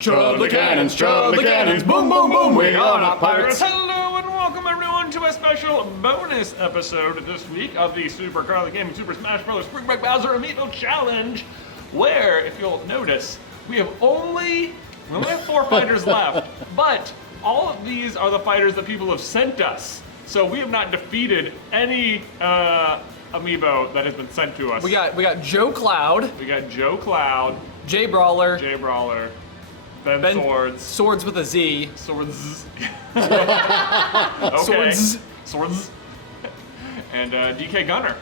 Chug the cannons, boom, boom, boom, we are not pirates. Hello and welcome everyone to a special bonus episode this week of the Super Carlin Gaming Super Smash Bros. Spring Break Bowser Amiibo Challenge, where, if you'll notice, we only have 4 fighters left, but all of these are the fighters that people have sent us. So we have not defeated any Amiibo that has been sent to us. We got Joe Cloud. We got Joe Cloud, Jay Brawler. Ben Swords. Swords with a Z. Swords. Okay. Swords. And DK Gunner.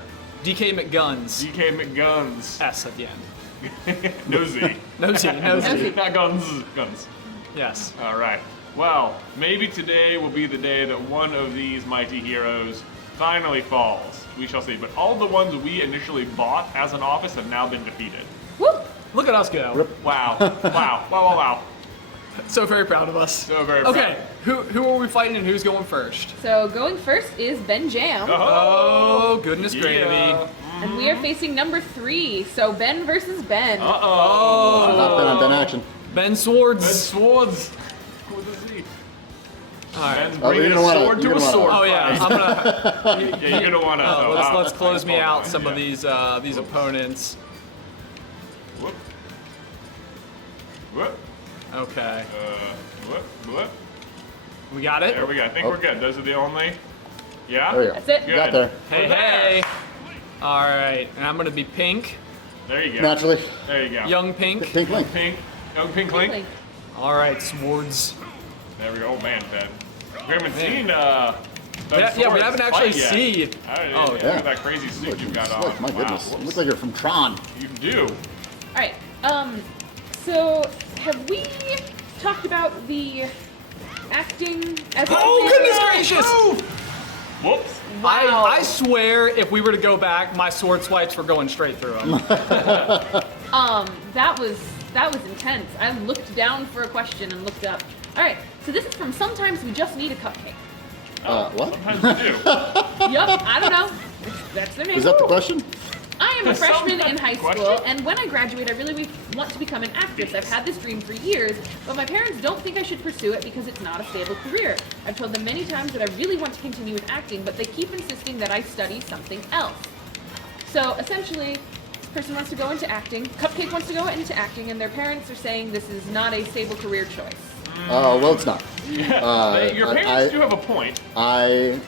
DK McGuns. DK McGuns. S at the end. No Z. No Z. No Z. Not guns. Guns. Yes. All right. Well, maybe today will be the day that one of these mighty heroes finally falls. We shall see. But all the ones we initially bought as an office have now been defeated. Woo! Look at us go. Wow. Wow. So very proud of us. So very proud. Okay, who are we fighting and who's going first? So going first is Ben Jam. Oh, goodness gravy. And we are facing number 3, so Ben versus Ben. Oh. Not Ben on Ben action. Ben Swords. Ben Swords. With a Z. All right. Ben's Oh, bringing you're a gonna sword to a wanna- sword. Oh yeah, fight. I'm gonna. Yeah, you're gonna wanna. Let's close me out some of Yeah. these opponents. Whoop. Whoop. Okay. Whoop. We got it. There we go. I think we're good. Those are the only. Yeah. There we go. That's it. Good. Got there. Hey. All right, and I'm gonna be pink. There you go. Naturally. There you go. Young pink. Pink Link. Pink. Young Pink Link. Link. All right, Swords. There we go. Oh man, Ben. We haven't seen. Yeah, we haven't actually seen. Oh yeah. Look at that crazy suit you've got on. Look, my goodness. You look like you're from Tron. You do. Alright, so have we talked about the acting as Oh, goodness gracious! Whoops. I swear, if we were to go back, my sword swipes were going straight through him. That was intense. I looked down for a question and looked up. Alright, so this is from Sometimes We Just Need a Cupcake. What? Sometimes we do. Yup, I don't know. That's their name. Is that the question? I am a freshman in Sometimes high school, question? and when I graduate, I really want to become an actress. I've had this dream for years, but my parents don't think I should pursue it because it's not a stable career. I've told them many times that I really want to continue with acting, but they keep insisting that I study something else. So essentially, this person wants to go into acting, Cupcake wants to go into acting, and their parents are saying this is not a stable career choice. Well, it's not. Your parents do have a point. I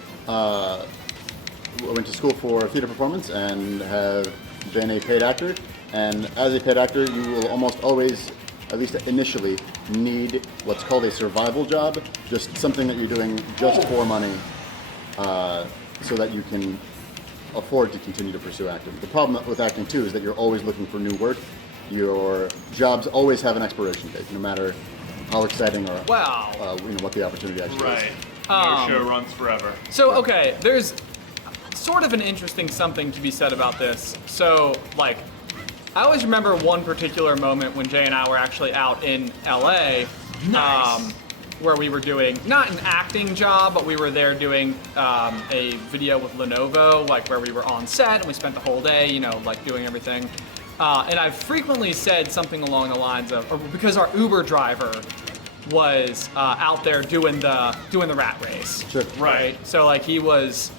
went to school for theater performance and have been a paid actor. And as a paid actor, you will almost always, at least initially, need what's called a survival job, just something that you're doing just for money, so that you can afford to continue to pursue acting. The problem with acting too is that you're always looking for new work. Your jobs always have an expiration date, no matter how exciting or Wow. what the opportunity actually Right. is. No show runs forever. So, okay, there's sort of an interesting something to be said about this. So, like, I always remember one particular moment when Jay and I were actually out in LA, Nice. where we were doing, not an acting job, but we were there doing a video with Lenovo, like where we were on set and we spent the whole day, like doing everything. And I've frequently said something along the lines of, or because our Uber driver was out there doing the rat race. Sure. Right. So like he was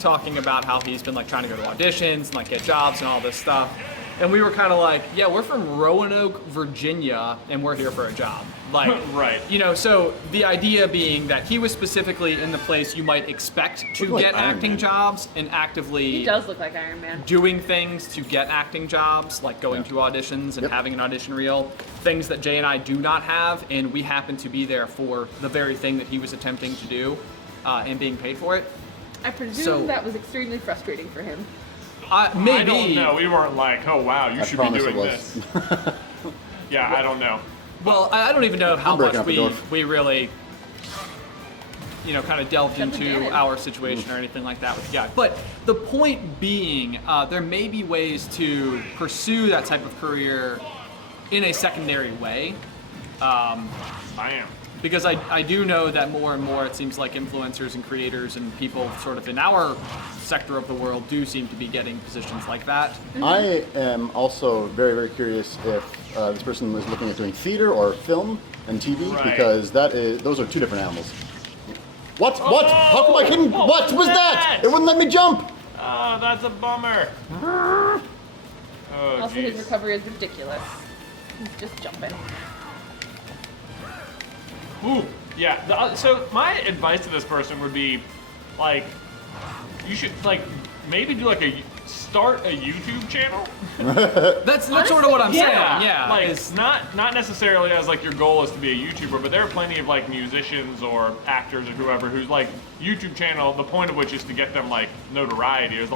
talking about how he's been like trying to go to auditions and like get jobs and all this stuff. And we were kind of like, yeah, we're from Roanoke, Virginia, and we're here for a job. Like, Right. So the idea being that he was specifically in the place you might expect to Look like get Iron acting Man. jobs and actively He does look like Iron Man. doing things to get acting jobs, like going to auditions and Yep. having an audition reel, things that Jay and I do not have, and we happen to be there for the very thing that he was attempting to do and being paid for it. I presume So- that was extremely frustrating for him. Maybe. I don't know. We weren't like, oh wow, you I should be promise doing it this. was. Yeah, I don't know. Well, I don't even know how I'm breaking much up the door. we really, kind of delved Shut them into down. our situation or anything like that with the guy. But the point being, there may be ways to pursue that type of career in a secondary way. I am. Because I do know that more and more it seems like influencers and creators and people sort of in our sector of the world do seem to be getting positions like that. I am also very, very curious if this person was looking at doing theater or film and TV, Right. because those are two different animals. What? What? How come I couldn't? What was that? It wouldn't let me jump. Oh, that's a bummer. Oh, Also, his jeez. recovery is ridiculous. He's just jumping. Ooh, yeah. So my advice to this person would be, like, you should maybe do start a YouTube channel. That's sort of what I'm saying. Yeah, like is- not necessarily as your goal is to be a YouTuber, but there are plenty of musicians or actors or whoever who's YouTube channel. The point of which is to get them notoriety or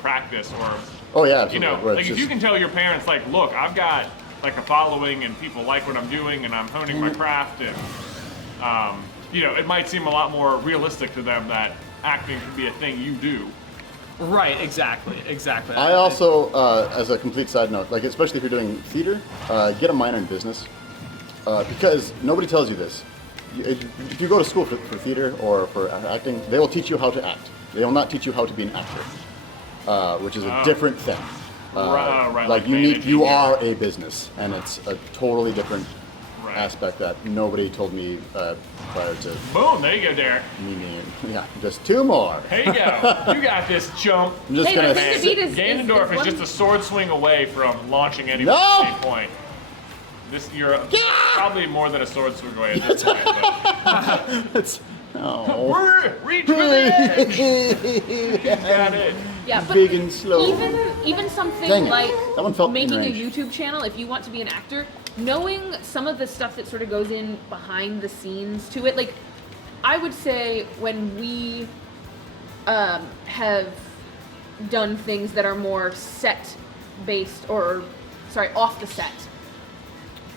practice or Oh yeah, absolutely. Where it's if just- you can tell your parents look, I've got a following and people like what I'm doing and I'm honing my craft and it might seem a lot more realistic to them that acting can be a thing you do. Right, exactly. I also, as a complete side note, especially if you're doing theater, get a minor in business, because nobody tells you this. If you go to school for theater or for acting, they will teach you how to act. They will not teach you how to be an actor, which is a different thing. Right, you are a business, and it's a totally different Right. aspect that nobody told me prior to Boom, there you go, Derek. me. Yeah, just two more. There you go. You got this, chump. I'm just Hey, gonna the thing to sit- beat is Ganondorf is one- just a sword swing away from launching anyone No! at any point. You're probably more than a sword swing away at this point. But It's, oh. reach for the edge. You got it. Yeah, but Big and slow. even something Dang it. like That one felt making a in-range. YouTube channel, if you want to be an actor, knowing some of the stuff that sort of goes in behind the scenes to it, I would say when we have done things that are more set based or off the set,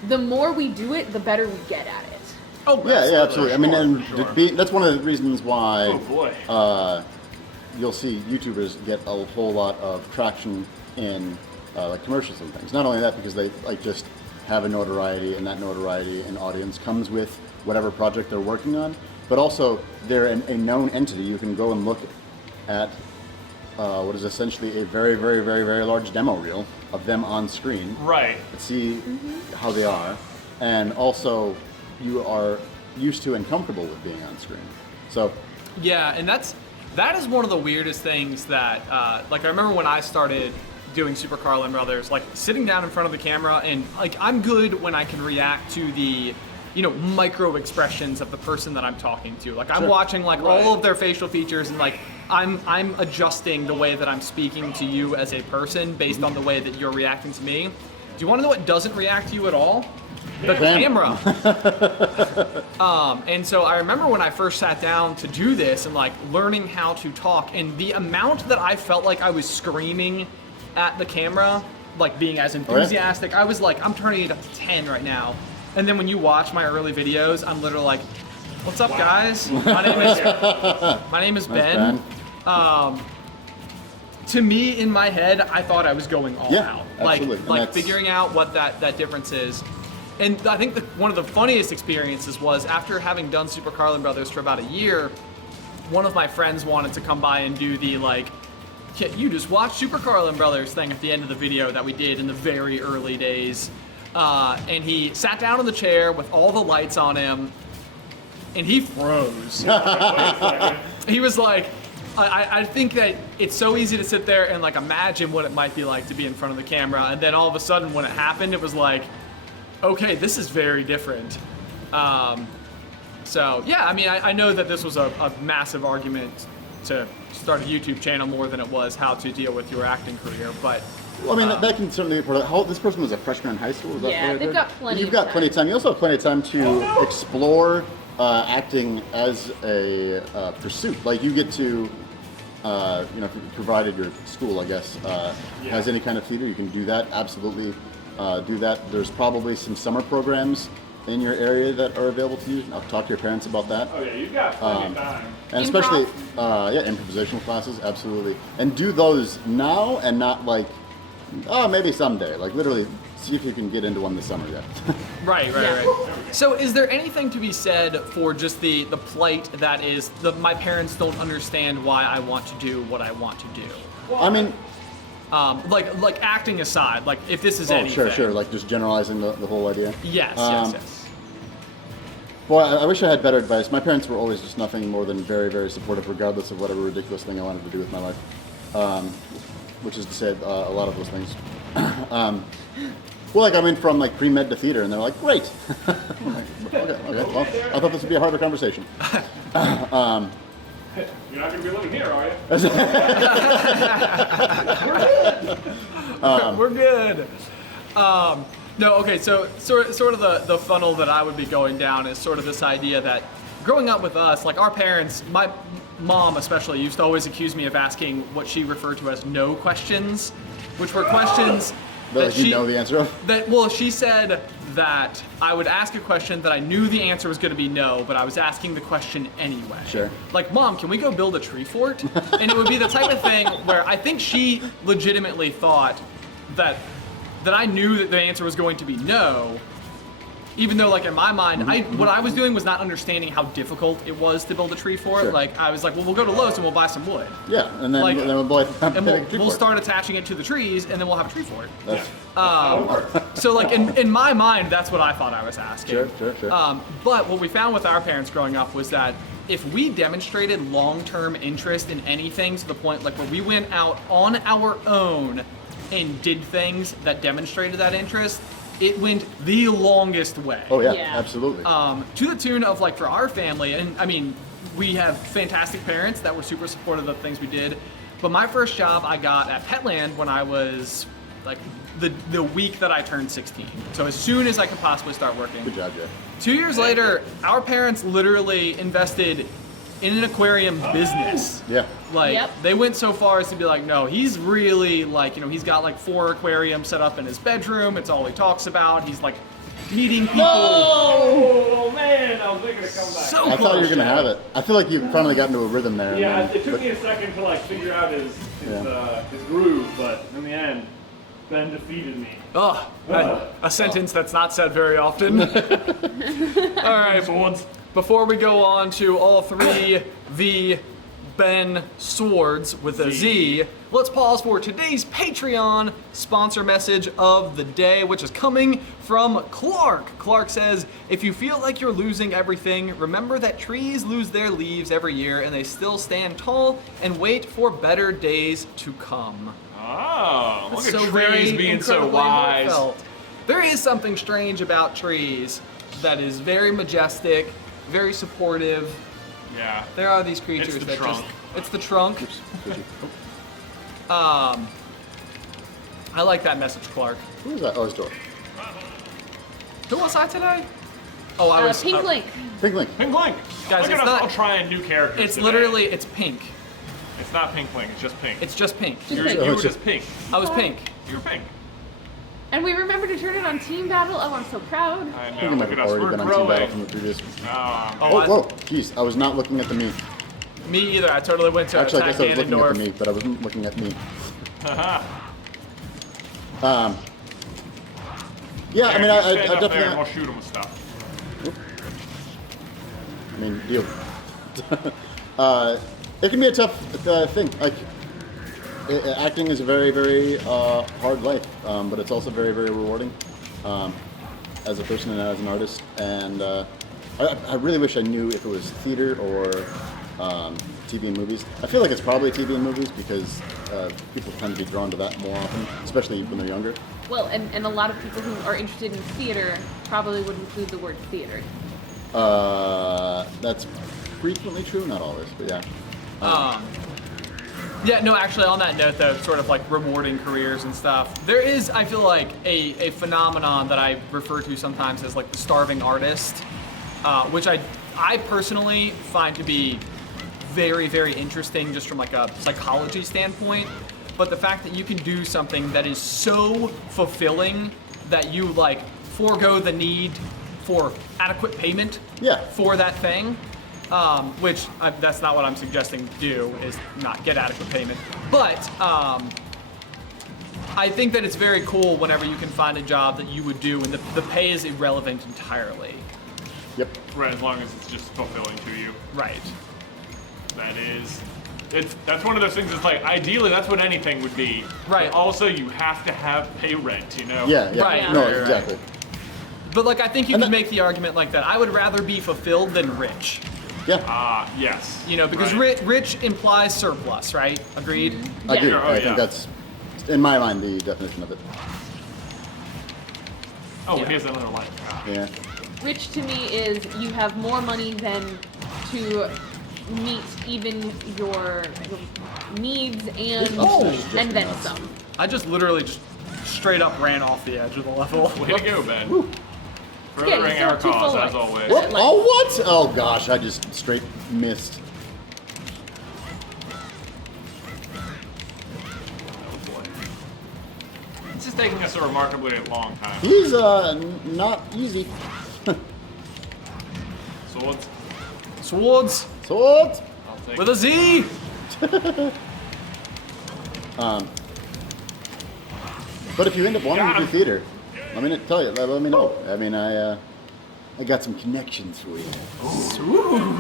the more we do it, the better we get at it. Oh, Yeah, absolutely. I mean, and Sure. that's one of the reasons why Oh boy. you'll see YouTubers get a whole lot of traction in commercials and things. Not only that, because they just have a notoriety, and that notoriety and audience comes with whatever project they're working on. But also, they're a known entity. You can go and look at what is essentially a very, very, very, very large demo reel of them on screen. Right. See how they are, and also you are used to and comfortable with being on screen. So Yeah, and that is one of the weirdest things that, I remember when I started doing Super Carlin Brothers, sitting down in front of the camera, and I'm good when I can react to the, micro expressions of the person that I'm talking to. I'm Sure. watching Right. all of their facial features, and I'm adjusting the way that I'm speaking to you as a person based on the way that you're reacting to me. Do you want to know what doesn't react to you at all? The camera. And so I remember when I first sat down to do this and learning how to talk, and the amount that I felt like I was screaming at the camera, being as enthusiastic, I was I'm turning it up to 10 right now. And then when you watch my early videos, I'm literally what's up guys? My name is Ben. To me, in my head, I thought I was going all Yeah, out. absolutely. And that's- Figuring out what that difference is. And I think one of the funniest experiences was after having done Super Carlin Brothers for about a year, one of my friends wanted to come by and do the you just watch Super Carlin Brothers thing at the end of the video that we did in the very early days. And he sat down in the chair with all the lights on him, and he froze. He was like, I think that it's so easy to sit there and imagine what it might be like to be in front of the camera, and then all of a sudden when it happened, it was okay, this is very different. So yeah, I mean, I know that this was a massive argument to start a YouTube channel more than it was how to deal with your acting career, but well, I mean, that can certainly be part of it. This person was a freshman in high school. Is that Yeah, what I they've heard? got plenty You've of got time. plenty of time. You also have plenty of time to explore acting as a pursuit. You get to, provided your school, I guess, has any kind of theater, you can do that. Absolutely, do that. There's probably some summer programs in your area that are available to you. I'll talk to your parents about that. Oh yeah, you've got plenty of time. And especially, improvisational classes, absolutely. And do those now and not oh, maybe someday. Like literally, see if you can get into one this summer yet. Right. Yeah. So is there anything to be said for just the plight that is my parents don't understand why I want to do what I want to do? I mean, Like acting aside, like if this is oh, anything. sure. Like just generalizing the whole idea. Yes. Boy, I wish I had better advice. My parents were always just nothing more than very, very supportive, regardless of whatever ridiculous thing I wanted to do with my life. Which is to say, a lot of those things. Well, like I went from like pre-med to theater, and they're like, "Great." I'm like, okay. Well, I thought this would be a harder conversation. You're not going to be living here, are you? We're good. No, okay, so sort of the funnel that I would be going down is sort of this idea that growing up with us, like our parents, my mom especially, used to always accuse me of asking what she referred to as no questions, which were questions that Like you know the answer of? well, she said that I would ask a question that I knew the answer was going to be no, but I was asking the question anyway. Sure. Like, Mom, can we go build a tree fort? And it would be the type of thing where I think she legitimately thought that I knew that the answer was going to be no, even though, like, in my mind, what I was doing was not understanding how difficult it was to build a tree fort. Sure. Like, I was like, well, we'll go to Lowe's and we'll buy some wood. Yeah, and then, Like- we'll Start attaching it to the trees, and then we'll have a tree fort. That's, So, like, in my mind, that's what I thought I was asking. Sure. But what we found with our parents growing up was that if we demonstrated long-term interest in anything to the point, like, where we went out on our own and did things that demonstrated that interest, it went the longest way. Oh yeah, Yeah. absolutely. To the tune of, like, for our family, and I mean, we have fantastic parents that were super supportive of the things we did, but my first job I got at Petland when I was, like, the week that I turned 16. So as soon as I could possibly start working. Good job, Jeff. 2 years later, our parents literally invested in an aquarium business. Yeah. Like, Yep. they went so far as to be like, no, he's really, like, you know, he's got like 4 aquariums set up in his bedroom. It's all he talks about. He's like meeting people. Oh man, I was thinking to come back. So I thought you close, were gonna Jeff. have it. I feel like you finally got into a rhythm there. and Yeah, then- it took me a second to like figure out his groove, but in the end, Ben defeated me. Ugh, a sentence that's not said very often. All right, Swords. before we go on to all 3 V Ben Swords with a Z, let's pause for today's Patreon sponsor message of the day, which is coming from Clark. Clark says, if you feel like you're losing everything, remember that trees lose their leaves every year and they still stand tall and wait for better days to come. Oh, look That's at so trees very being so incredibly wise. heartfelt. There is something strange about trees that is very majestic, very supportive. Yeah. There are these creatures It's the that trunk. just... It's the trunk. I like that message, Clark. Who is that? Oh, it's Door. Who was I today? Oh, I was... Pink Link. Pink Link. Pink Link. Guys, Look it's at us not- all trying new characters. It's today. literally... It's pink. It's not Pink Link. It's just pink. It's just pink. Just you pink. were just pink. I was pink. You were pink. And we remember to turn it on Team Battle. Oh, I'm so proud. I I know. think Look I've at us. already We're been on Team Battle growing. from the previous. Oh, Oh, Whoa, jeez, I was not looking at the me. Me either. I totally went to Actually, I attack guess I was looking at Ganondorf. the me, but I wasn't looking at me. Yeah, I mean, I stand up there and definitely. we'll shoot him with stuff. I mean, deal. It can be a tough thing. Like, acting is a very, very hard life, but it's also very, very rewarding as a person and as an artist. And I really wish I knew if it was theater or TV and movies. I feel like it's probably TV and movies because people tend to be drawn to that more often, especially when they're younger. Well, and a lot of people who are interested in theater probably would include the word theater. That's frequently true, not always, but yeah. Yeah, no, actually, on that note, though, sort of like rewarding careers and stuff, there is, I feel like, a phenomenon that I refer to sometimes as like the starving artist, which I personally find to be very, very interesting just from like a psychology standpoint. But the fact that you can do something that is so fulfilling that you like forego the need for adequate payment Yeah. for that thing, which that's not what I'm suggesting to do, is not get adequate payment. But I think that it's very cool whenever you can find a job that you would do and the pay is irrelevant entirely. Yep. Right, as long as it's just fulfilling to you. Right. That's one of those things. It's like ideally that's what anything would be. Right. But also, you have to have pay rent. You know. Yeah. Right, No, right. exactly. But like I think you And could that- make the argument like that. I would rather be fulfilled than rich. Yeah. Yes. You know, because Right. rich implies surplus, right? Agreed? I do. Yeah. Oh, I yeah. think that's, in my mind, the definition of it. Oh, Yeah. here's another line. Yeah. Rich to me is you have more money than to meet even your needs and then nuts. some. I just literally just straight up ran off the edge of the level. Way to go, Ben. Yeah, Furthering you our still have cause, 2 as full always. lives. Oh, what? Oh gosh, I just straight missed. Oh, boy. This is taking us a remarkably long time. He's not easy. Swords. Swords Swords. I'll take with a Z. But if you end up wanting Got to do him. theater, let me know. I mean, I got some connections for you. Ooh.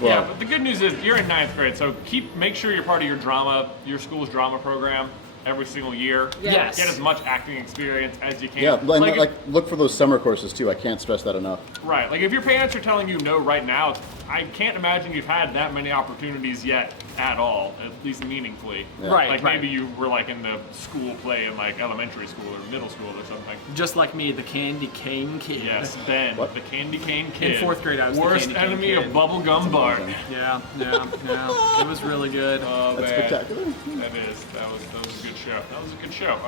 Yeah, Well, but the good news is you're in 9th grade, so make sure you're part of your school's drama program every single year. Yes. Get as much acting experience as you can. yeah, like look for those summer courses too. I can't stress that enough. Right, like if your parents are telling you no right now, I can't imagine you've had that many opportunities yet at all, at least meaningfully. Yeah. Right, Like right. maybe you were like in the school play in like elementary school or middle school or something. Just like me, the candy cane kid. Yes, Ben, What? the candy cane kid. In 4th grade, I was the worst candy cane enemy kid. of bubblegum Bart. amazing. Yeah. It was really good. Oh, That's man. spectacular. That was a good show. That was a good show.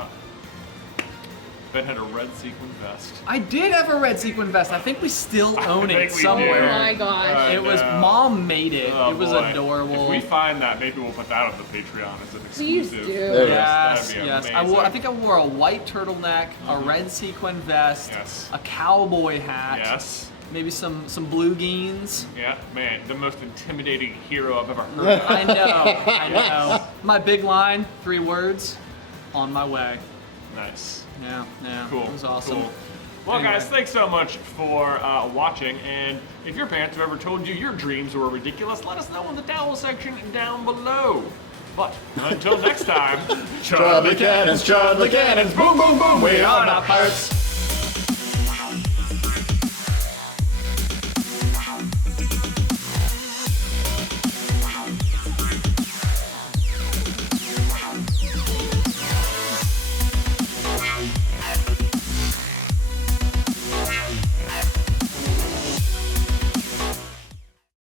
Ben had a red sequin vest. I did have a red sequin vest. I think we still own think it we somewhere. do. Oh my gosh. It was know. Mom made it. Oh, it was boy. adorable. If we find that, maybe we'll put that on the Patreon as an Please exclusive. do. There you go. Yes, That'd be yes. amazing. I think I wore a white turtleneck, a red sequin vest, Yes. a cowboy hat, Yes. maybe some blue jeans. Yeah, man, the most intimidating hero I've ever heard of. I know. My big line, 3 words, on my way. Nice. Yeah. Cool. It was awesome. Cool. Well, Anyway. guys, thanks so much for watching. And if your parents have ever told you your dreams were ridiculous, let us know in the towel section down below. But until next time, Charlie cannons, boom, boom, boom. We are not pirates.